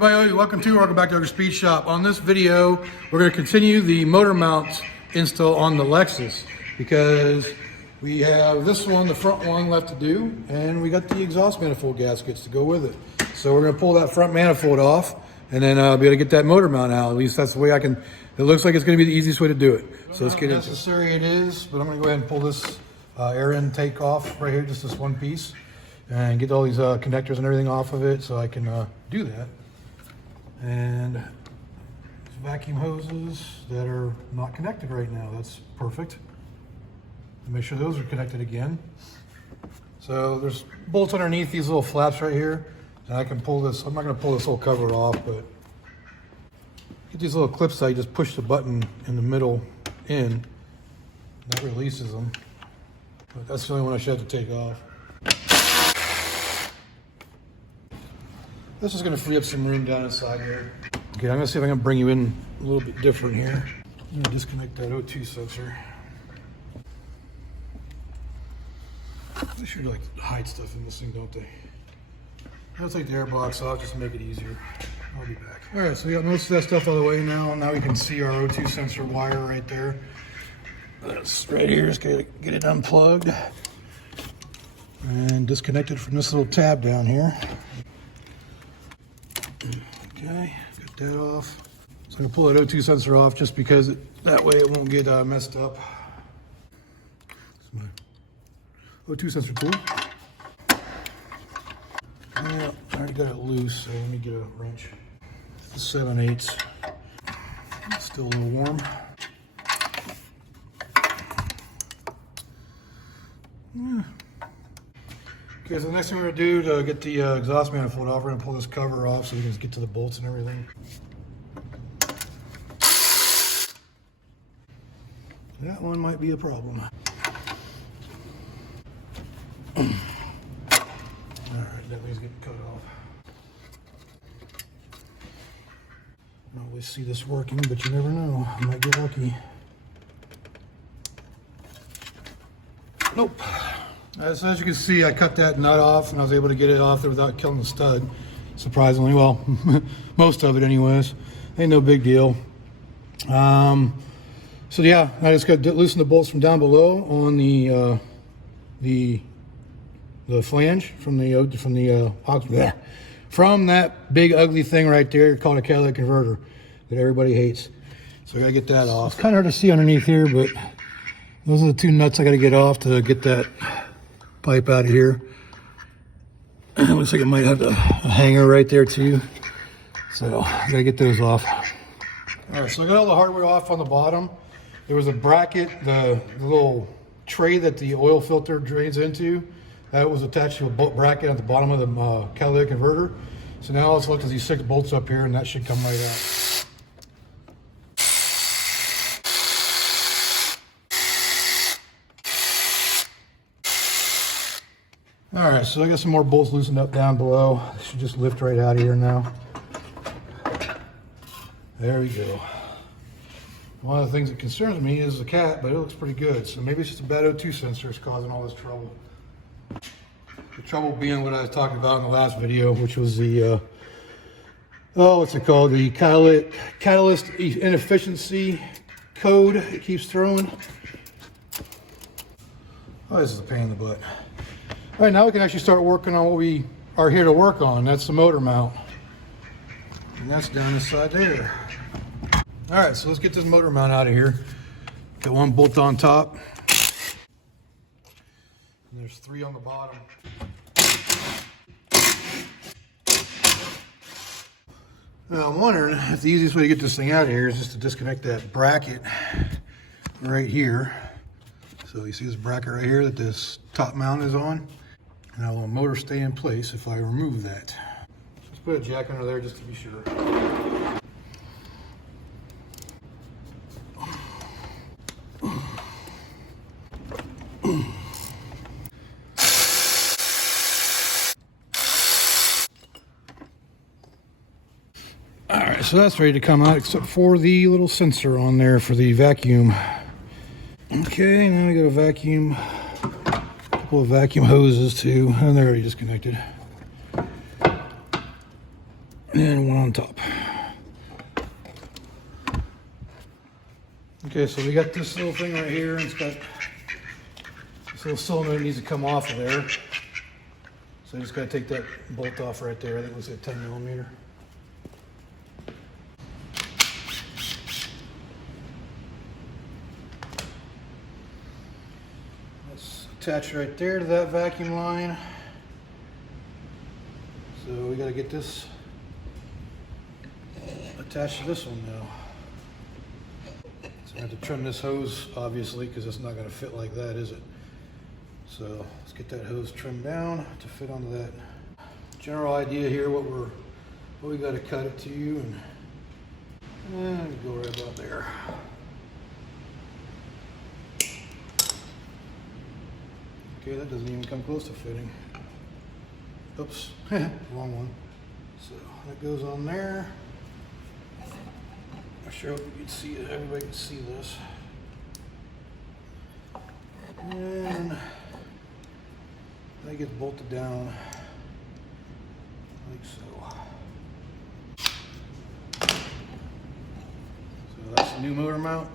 Everybody, welcome back to our Speed Shop. On this video, we're going to continue the motor mount install on the Lexus because we have this one, the front one, left to do, and we got the exhaust manifold gaskets to go with it. So we're going to pull that front manifold off and then be able to get that motor mount out. At least that's the way I can. It looks like it's going to be the easiest way to do it. So let's get into it. Necessary it is, but I'm going to go ahead and pull this air intake off right here, just this one piece, and get all these connectors and everything off of it so I can do that. And vacuum hoses that are not connected right now. That's perfect. Make sure those are connected again. So there's bolts underneath these little flaps right here, and I can pull this. I'm not going to pull this whole cover off, but get these little clips. I just push the button in the middle in. That releases them. But that's the only one I should have to take off. This is going to free up some room down inside here. Okay, I'm going to see if I can bring you in a little bit different here. I'm going to disconnect that O2 sensor. They sure like to hide stuff in this thing, don't they? I'll take the air box off just to make it easier. I'll be back. All right, so we got most of that stuff out of the way now. Now we can see our O2 sensor wire right there. That's right here. Just get it unplugged and disconnected from this little tab down here. Okay, got that off. So I'm gonna pull that O2 sensor off just because that way it won't get messed up. That's my O2 sensor tool. Yeah, I already got it loose, so let me get a wrench. It's 7/8. It's still a little warm. Yeah. Okay, so the next thing we're gonna do to get the exhaust manifold off, we're gonna pull this cover off so we can get to the bolts and everything. That one might be a problem. All right, that thing's getting cut off. I don't always see this working, but you never know. I might get lucky. Nope. So as you can see, I cut that nut off and I was able to get it off there without killing the stud. Surprisingly, well, most of it anyways. Ain't no big deal. So yeah, I just got to loosen the bolts from down below on the flange from that big ugly thing right there called a catalytic converter that everybody hates. So I gotta get that off. It's kind of hard to see underneath here, but those are the two nuts I got to get off to get that pipe out of here. It looks like it might have a hanger right there too. So I gotta get those off. All right, so I got all the hardware off on the bottom. There was a bracket, the little tray that the oil filter drains into. That was attached to a bolt bracket at the bottom of the catalytic converter. So now let's look at these 6 bolts up here and that should come right out. All right, so I got some more bolts loosened up down below. They should just lift right out of here now. There we go. One of the things that concerns me is the cat, but it looks pretty good. So maybe it's just a bad O2 sensor that's causing all this trouble. The trouble being what I was talking about in the last video, which was the, what's it called? The catalyst inefficiency code it keeps throwing. Oh, this is a pain in the butt. All right, now we can actually start working on what we are here to work on. That's the motor mount. And that's down inside there. All right, so let's get this motor mount out of here. Got one bolt on top. And there's 3 on the bottom. Now I'm wondering if the easiest way to get this thing out of here is just to disconnect that bracket right here. So you see this bracket right here that this top mount is on? Now will the motor stay in place if I remove that? Let's put a jack under there just to be sure. All right, so that's ready to come out except for the little sensor on there for the vacuum. Okay, now we got a vacuum. Couple of vacuum hoses too, and they're already disconnected. and one on top. Okay, so we got this little thing right here, and it's got this little cylinder that needs to come off of there. So I just got to take that bolt off right there. I think it was a 10 millimeter. That's attached right there to that vacuum line. So we got to get this attached to this one now. So I have to trim this hose, obviously, because it's not going to fit like that, is it? So let's get that hose trimmed down to fit onto that. General idea here, what we got to cut it to, and go right about there. Okay, that doesn't even come close to fitting. Oops, wrong one. So that goes on there. I sure hope you can see it. Everybody can see this. And that gets bolted down like so. So that's the new motor mount.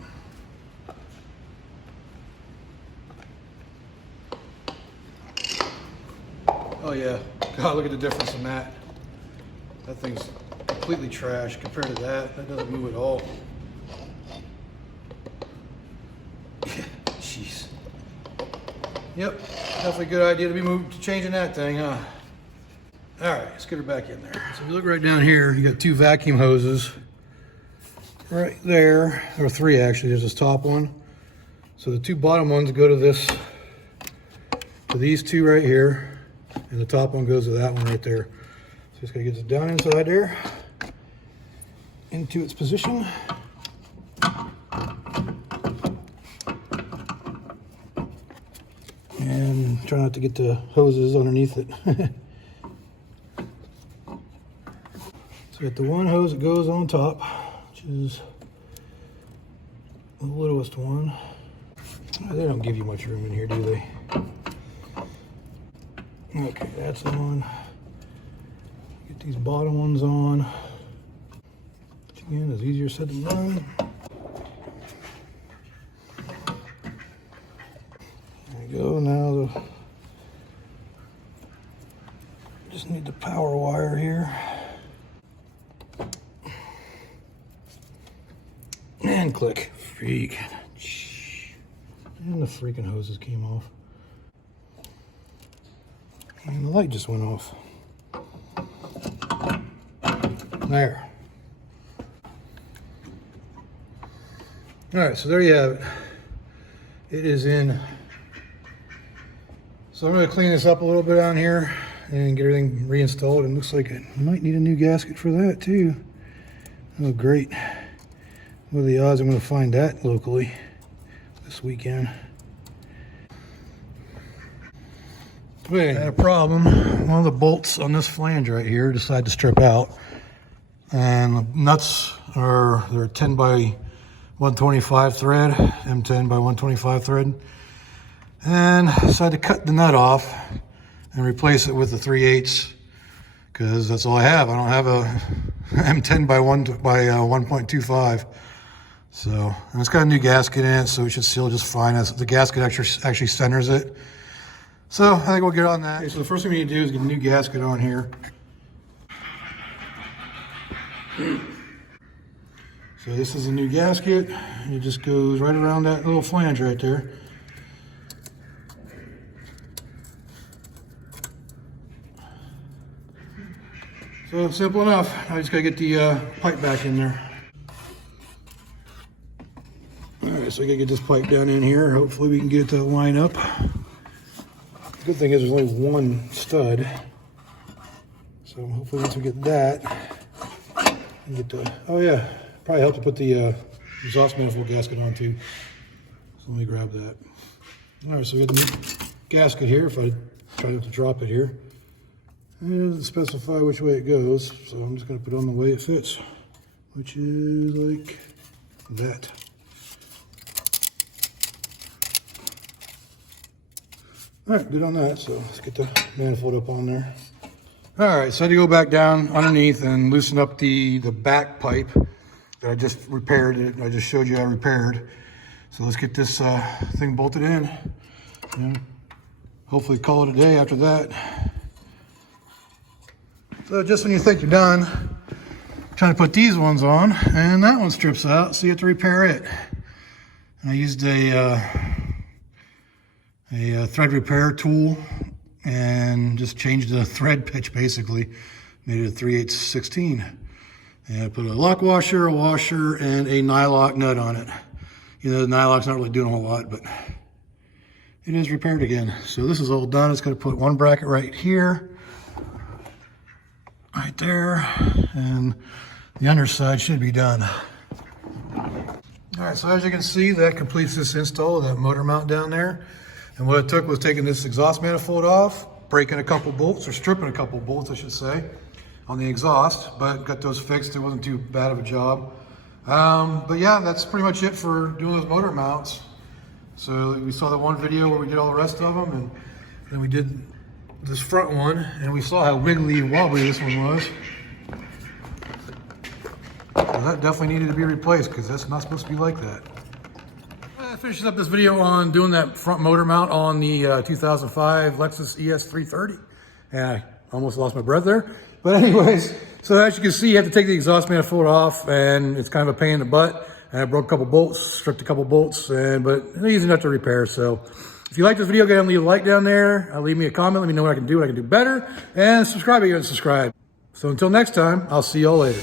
Oh yeah, God, look at the difference in that. That thing's completely trash compared to that. That doesn't move at all. Jeez. Yep, definitely a good idea to be changing that thing, huh? All right, let's get her back in there. So if you look right down here, you got two vacuum hoses right there, or three actually. There's this top one. So the two bottom ones go to these two right here, and the top one goes to that one right there. So just gotta get this down inside there, into its position. And try not to get the hoses underneath it. So we got the one hose that goes on top, which is the littlest one. They don't give you much room in here, do they? Okay, that's on. Get these bottom ones on. Which again is easier said than done. There we go. Now just need the power wire here. And click. Freak. And the freaking hoses came off. And the light just went off. There. All right, so there you have it. It is in. So I'm going to clean this up a little bit on here and get everything reinstalled. And it looks like I might need a new gasket for that too. Oh, great. What are the odds I'm going to find that locally this weekend? I had a problem. One of the bolts on this flange right here decided to strip out, and the nuts they're 10 by 125 thread, M10 by 125 thread, and I decided to cut the nut off and replace it with the 3/8 because that's all I have. I don't have a M10 by 1.25. So, and it's got a new gasket in it, so it should seal just fine. As the gasket actually centers it. So I think we'll get on that. Okay, so the first thing we need to do is get a new gasket on here. So this is a new gasket, and it just goes right around that little flange right there. So simple enough. I just gotta get the pipe back in there. All right, so I gotta get this pipe down in here. Hopefully we can get it to line up. The good thing is there's only one stud. So hopefully once we get that, we get the, oh yeah, probably help to put the exhaust manifold gasket on too. So let me grab that. All right, so we got the new gasket here. If I try not to drop it here. And it doesn't specify which way it goes, so I'm just gonna put it on the way it fits, which is like that. All right, good on that. So let's get the manifold up on there. All right, so I had to go back down underneath and loosen up the back pipe that I just repaired. I just showed you I repaired. So let's get this thing bolted in and hopefully call it a day after that. So just when you think you're done, I'm trying to put these ones on, and that one strips out, so you have to repair it. And I used a thread repair tool and just changed the thread pitch basically. Made it a 3/8/16. And I put a lock washer, a washer, and a nylock nut on it. You know, the nylock's not really doing a whole lot, but it is repaired again. So this is all done. It's going to put one bracket right here, right there, and the underside should be done. All right, so as you can see, that completes this install of that motor mount down there. And what it took was taking this exhaust manifold off, breaking a couple bolts, or stripping a couple bolts, I should say, on the exhaust, but got those fixed. It wasn't too bad of a job. But yeah, that's pretty much it for doing those motor mounts. So we saw the one video where we did all the rest of them, and then we did this front one, and we saw how wiggly and wobbly this one was. Well, that definitely needed to be replaced because that's not supposed to be like that. Finishing up this video on doing that front motor mount on the 2005 Lexus ES330. And I almost lost my breath there. But anyways, so as you can see, you have to take the exhaust manifold off, and it's kind of a pain in the butt. And I broke a couple bolts, stripped a couple bolts, but easy enough to repair. So if you like this video, go ahead and leave a like down there. Leave me a comment. Let me know what I can do better. And subscribe if you haven't subscribed. So until next time, I'll see y'all later.